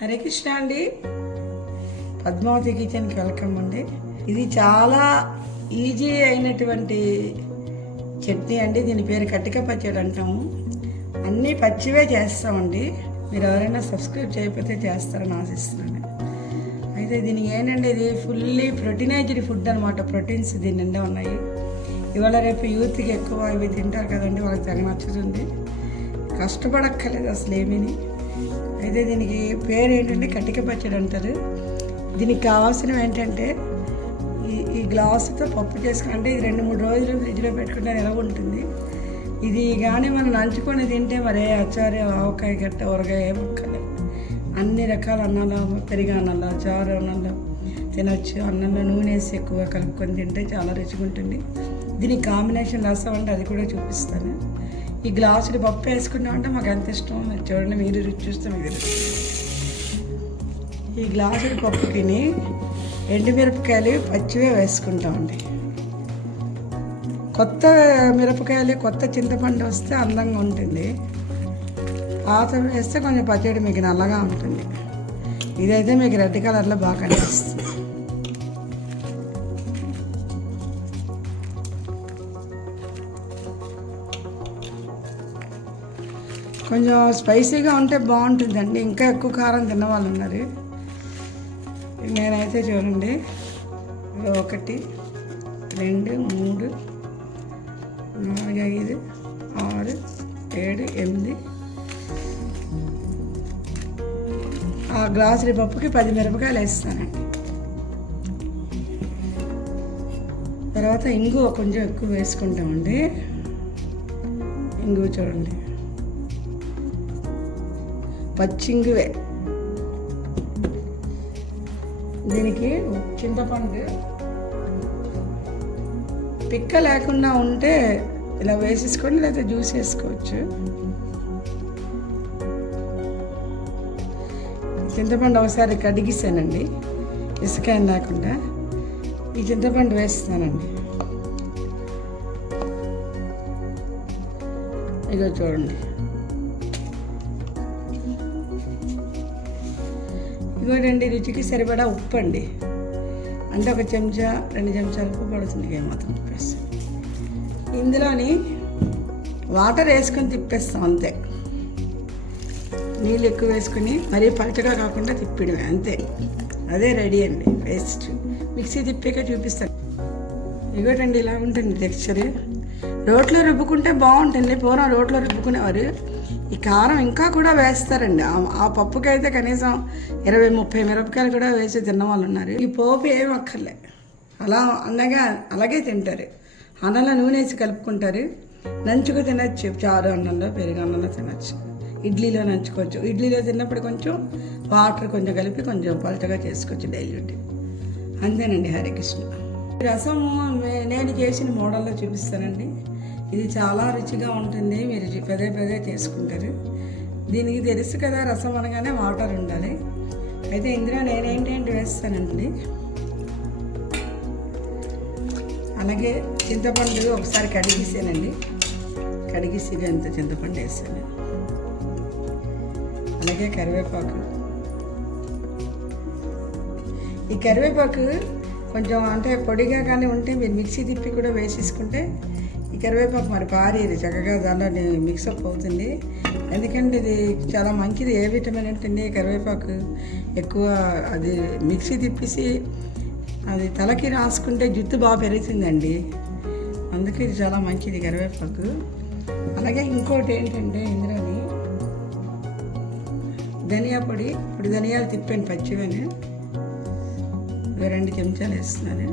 హరే కృష్ణ అండి. పద్మావతి కిచెన్కి వెల్కమ్ అండి. ఇది చాలా ఈజీ అయినటువంటి చట్నీ అండి. దీని పేరు కట్టిక పచ్చడి అంటాము. అన్నీ పచ్చివే చేస్తామండి. మీరు ఎవరైనా సబ్స్క్రైబ్ చేయకపోతే చేస్తారని ఆశిస్తున్నాను. అయితే దీనికి ఏంటంటే ఇది ఫుల్లీ ప్రోటీనైజ్డ్ ఫుడ్ అనమాట. ప్రోటీన్స్ దీని నిండా ఉన్నాయి. ఇవాళ రేపు యూత్కి ఎక్కువ ఇవి తింటారు కదండి, వాళ్ళకి తెగ నచ్చుతుంది. కష్టపడక్కర్లేదు అసలు ఏమీని. అయితే దీనికి పేరు ఏంటంటే కట్టిక పచ్చడి అంటారు. దీనికి కావాల్సినవి ఏంటంటే ఈ గ్లాసుతో పప్పు చేసుకుంటే ఇది 2-3 రోజులు ఫ్రిడ్జ్లో పెట్టుకుంటే నిలవ ఉంటుంది. ఇది కానీ మనం నంచుకొని తింటే మరి అచ్చారు, ఆవకాయ గట్ట, ఊరగాయ ఏ ముక్కలే అన్ని రకాల అన్నాలు, పెరిగి అన్నంలో, చారు అన్నంలో తినచ్చు. అన్నంలో నూనె వేసి ఎక్కువ కలుపుకొని తింటే చాలా రుచిగా ఉంటుంది. దీనికి కాంబినేషన్ రసం అంటే అది కూడా చూపిస్తాను. ఈ గ్లాసులు పప్పు వేసుకున్నామంటే మాకు ఎంత ఇష్టం. మీరు చూడండి, మీరు రుచి చూస్తే మీరు ఈ గ్లాసుల పప్పుకి ఎండుమిరపకాయలు పచ్చివే వేసుకుంటామండి. కొత్త మిరపకాయలు, కొత్త చింతపండు వస్తే అందంగా ఉంటుంది. పాత వేస్తే కొంచెం పచ్చడి మీకు నల్లగా ఉంటుంది. ఇదైతే మీకు రెడ్ కలర్లో బాగా కనిపిస్తుంది. కొంచెం స్పైసీగా ఉంటే బాగుంటుందండి. ఇంకా ఎక్కువ కారం తిన్నవాళ్ళు ఉన్నారు. నేనైతే చూడండి 1 2 3 4 5 6 7 8 ఆ గ్లాసుల పప్పుకి 10 మిరపకాయలు వేస్తానండి. తర్వాత ఇంగువ కొంచెం ఎక్కువ వేసుకుంటామండి. ఇంగువ చూడండి, పచ్చింగువే. దీనికి చింతపండు పిక్క లేకుండా ఉంటే ఇలా వేసేసుకోండి, లేకపోతే జ్యూస్ వేసుకోవచ్చు. చింతపండు ఒకసారి కడిగిస్తానండి, ఇసుక లేకుండా. ఈ చింతపండు వేస్తానండి. ఇగో చూడండి, ఇదిగోటండి రుచికి సరిపడా ఉప్పు అండి. అంటే 1 చెంచా 2 చెంచాలు ఉప్పు పడుతుంది. ఏమాత్రం ఉప్పు వేస్తాం. ఇందులోని వాటర్ వేసుకొని తిప్పేస్తాం అంతే. నీళ్ళు ఎక్కువ వేసుకుని మరీ పలచగా కాకుండా తిప్పిడమే అంతే. అదే రెడీ అండి. పేస్ట్ మిక్సీ తిప్పాక చూపిస్తాను. ఇదిగోటండి ఇలా ఉంటుంది టెక్స్చర్. రోట్లో రుబ్బుకుంటే బాగుంటుంది. పూర్వం రోట్లో రుబ్బుకునేవారు. ఈ కారం ఇంకా కూడా వేస్తారండి. ఆ పప్పుకైతే కనీసం 20-30 మిరపకాయలు కూడా వేసి తిన్న వాళ్ళు ఉన్నారు. ఈ పోపు ఏం అక్కర్లే, అలా అన్నగా అలాగే తింటారు. అన్నంలో నూనె వేసి కలుపుకుంటారు. నంచుకు తినచ్చు. చారు అన్నంలో, పెరుగు అన్నంలో తినచ్చు. ఇడ్లీలో నంచుకోవచ్చు. ఇడ్లీలో తిన్నప్పుడు కొంచెం వాటర్ కొంచెం కలిపి కొంచెం పలచగా చేసుకోవచ్చు డైల్యూట్. అంతేనండి. హరే కృష్ణ. రసము నేను చేసిన మోడల్లో చూపిస్తానండి. ఇది చాలా రుచిగా ఉంటుంది. మీరు పదే చేసుకుంటారు. దీనికి తెలుసు కదా, రసం అనగానే వాటర్ ఉండాలి. అయితే ఇందులో నేనేంటేంటి వేస్తానండి. అలాగే చింతపండు ఒకసారి కడిగిసానండి. కడిగిసి ఎంత చింతపండు వేసాను. అలాగే కరివేపాకు. ఈ కరివేపాకు కొంచెం అంటే పొడిగా కానీ ఉంటే మీరు మిక్సీ తిప్పి కూడా వేసేసుకుంటే ఈ కరివేపాకు మరి పారేది చక్కగా దానిలో మిక్సప్ అవుతుంది. ఎందుకంటే ఇది చాలా మంచిది. ఏ విటమిన్ ఉంటుంది కరివేపాకు ఎక్కువ. అది మిక్సీ తిప్పేసి అది తలకి రాసుకుంటే జుట్టు బాగా పెరుగుతుందండి. అందుకే ఇది చాలా మంచిది కరివేపాకు. అలాగే ఇంకోటి ఏంటంటే ఇందులోని ధనియా పొడి. ఇప్పుడు ధనియాలు తిప్పాను పచ్చివని 2 చెంచాలు వేస్తున్నాను.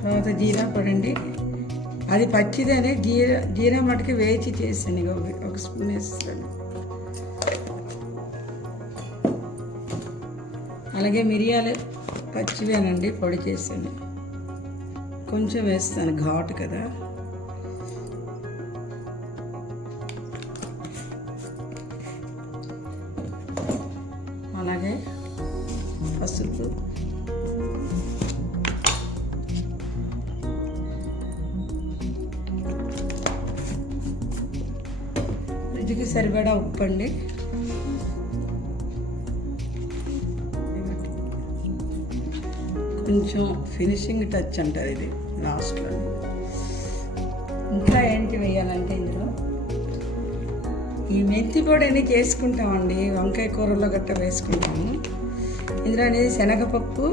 తర్వాత జీరా పొడి అండి. అది పచ్చిదని జీరా మటుకు వేచి చేసాను. 1 స్పూన్ వేస్తాను. అలాగే మిరియాలు పచ్చివేనండి, పొడి చేసాను. కొంచెం వేస్తాను, ఘాటు కదా. అలాగే పసుపు, రుచికి సరిపడా ఉప్పు అండి. కొంచెం ఫినిషింగ్ టచ్ అంటారు ఇది లాస్ట్లో. ఇంకా ఏంటి వేయాలంటే ఇందులో ఈ మెంతి పొడిని చేసుకుంటామండి, వంకాయ కూరలో గట్ట వేసుకుంటాము. ఇందులో అనేది శనగపప్పు,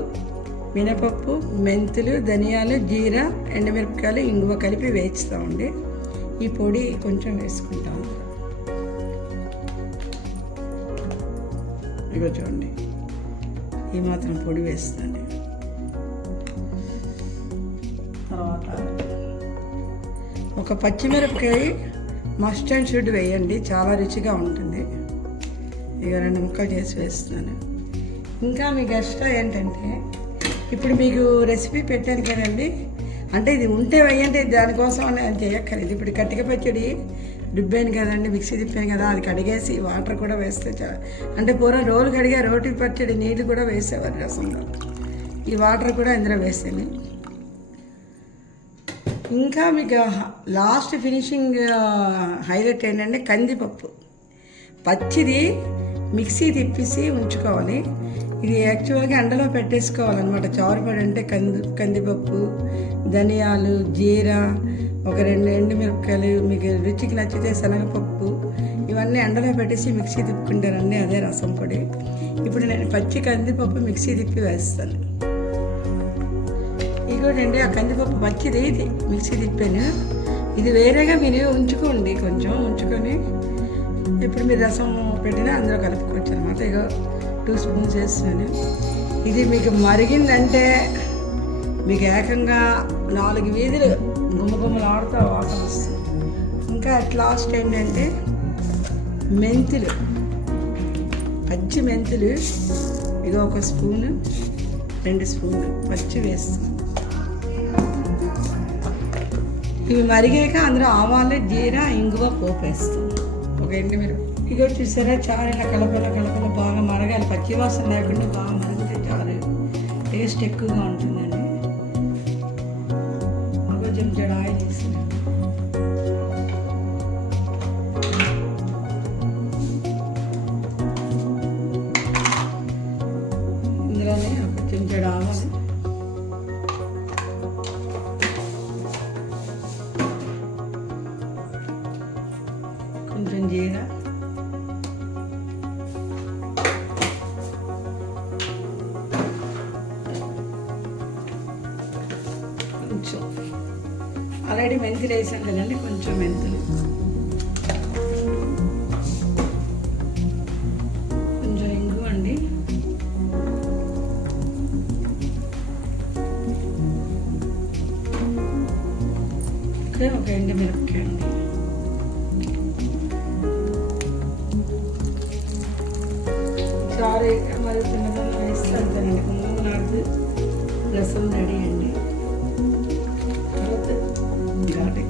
మినపప్పు, మెంతులు, ధనియాలు, జీరా, ఎండుమిరపకాయలు, ఇంగువ కలిపి వేస్తామండి. ఈ పొడి కొంచెం వేసుకుంటాము. ఇగో చూడండి, ఈ మాత్రం పొడి వేస్తాను. తర్వాత ఒక పచ్చిమిరపకాయ మస్టర్డ్ షుడ్ వేయండి, చాలా రుచిగా ఉంటుంది. ఇక 2 ముక్కలు చేసి వేస్తున్నాను. ఇంకా మీకు ఎక్స్ట్రా ఏంటంటే, ఇప్పుడు మీకు రెసిపీ పెట్టాను కదండి, అంటే ఇది ఉంటే వేయండి, దానికోసం అని చేయక్కర్లేదు. ఇప్పుడు కట్టిక పచ్చడి రుబ్బాను కదండి, మిక్సీ తిప్పాను కదా, అది కడిగేసి వాటర్ కూడా వేస్తే చాలా, అంటే పూర్వం రోలు కడిగా రోటి పచ్చడి నీళ్ళు కూడా వేసేవారు రసంలో. ఈ వాటర్ కూడా ఇందులో వేసాను. ఇంకా మీకు లాస్ట్ ఫినిషింగ్ హైలైట్ ఏంటంటే కందిపప్పు పచ్చిది మిక్సీ తిప్పేసి ఉంచుకోవాలి. ఇది యాక్చువల్గా ఎండలో పెట్టేసుకోవాలన్నమాట. చారుపడి అంటే కందిపప్పు, ధనియాలు, జీరా, ఒక 2 ఎండుమిరపకాయలు, మీకు రుచికి నచ్చితే శనగపప్పు, ఇవన్నీ ఎండలో పెట్టేసి మిక్సీ తిప్పుకుంటారండి, అదే రసం పొడి. ఇప్పుడు నేను పచ్చి కందిపప్పు మిక్సీ తిప్పి వేస్తాను. ఇంకోటండి, ఆ కందిపప్పు పచ్చిది ఇది మిక్సీ తిప్పాను. ఇది వేరేగా మీరు ఉంచుకోండి, కొంచెం ఉంచుకొని ఇప్పుడు మీరు రసం పెట్టినా అందులో కలుపుకోవచ్చు అనమాట. ఇక 2 స్పూన్స్ వేస్తున్నాను. ఇది మీకు మరిగిందంటే మీకు ఏకంగా 4 వీధులు గుమ్మగుమ్మలు ఆడుతూ వాసన వస్తుంది. ఇంకా అట్ లాస్ట్ ఏంటంటే మెంతులు, పచ్చి మెంతులు, ఇక 1 స్పూను 2 స్పూన్లు పచ్చి వేస్తాం. ఇవి మరిగాక అందులో ఆవాలు, జీరా, ఇంగువ పోపు వేస్తాం. ఒక ఎండుమిరపకాయ. ఇక చూసారా, చారు ఇలా కలపల బాగా మరగాలి, పచ్చి వాసన లేకుండా బాగా మరిగితే చారు టేస్ట్ ఎక్కువగా ఉంటుందండి. కొంచెం ఆయిల్ వేసి ఇందులోనే కొంచెం ఆవాలు, కొంచెం జీరా, కొంచెం ఆల్రెడీ మెంతులు వేసాం కదండి, కొంచెం మెంతులు, కొంచెం ఇంగువ అండి, ఒక ఎండుమిరపకాయ అండి. చారు మరుగుతున్నదాన్ని వేస్తే అంతేనండి, కొంచెం నాడు రసం రెడీ అండి. తర్వాత ఘాటు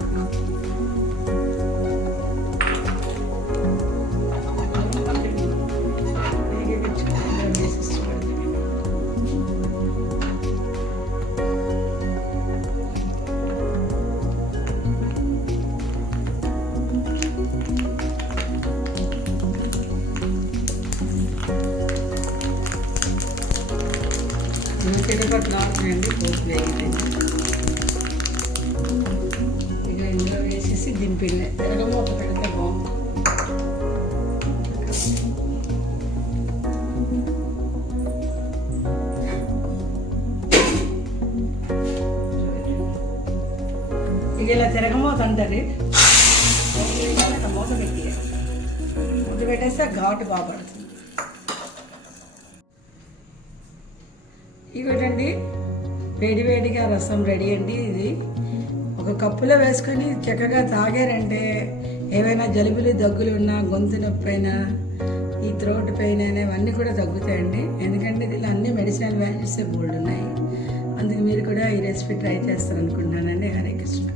చిటపట్లు ఆడుతున్నాయండి, పోపు వేయండి. ఇక ఇందులో వేసేసి దింపింది తిరగమూత పెడితే బాగుంటుంది. ఇక ఇలా తిరగమూత అంటారు, మూత పెట్టి మూత పెట్టేస్తే ఘాటు బాగా పడుతుంది. ఇవిటండి వేడివేడిగా రసం రెడీ అండి. ఇది ఒక కప్పులో వేసుకొని చక్కగా తాగారంటే ఏవైనా జలుబులు, దగ్గులు ఉన్నా, గొంతు నొప్పి అయినా, ఈ థ్రోట్ పెయిన్ అనేవన్నీ కూడా తగ్గుతాయండి. ఎందుకంటే దీనిలో అన్ని మెడిసినల్ వాల్యూస్ బోల్డ్ ఉన్నాయి. అందుకు మీరు కూడా ఈ రెసిపీ ట్రై చేస్తారనుకుంటున్నానండి. హరే కృష్ణ.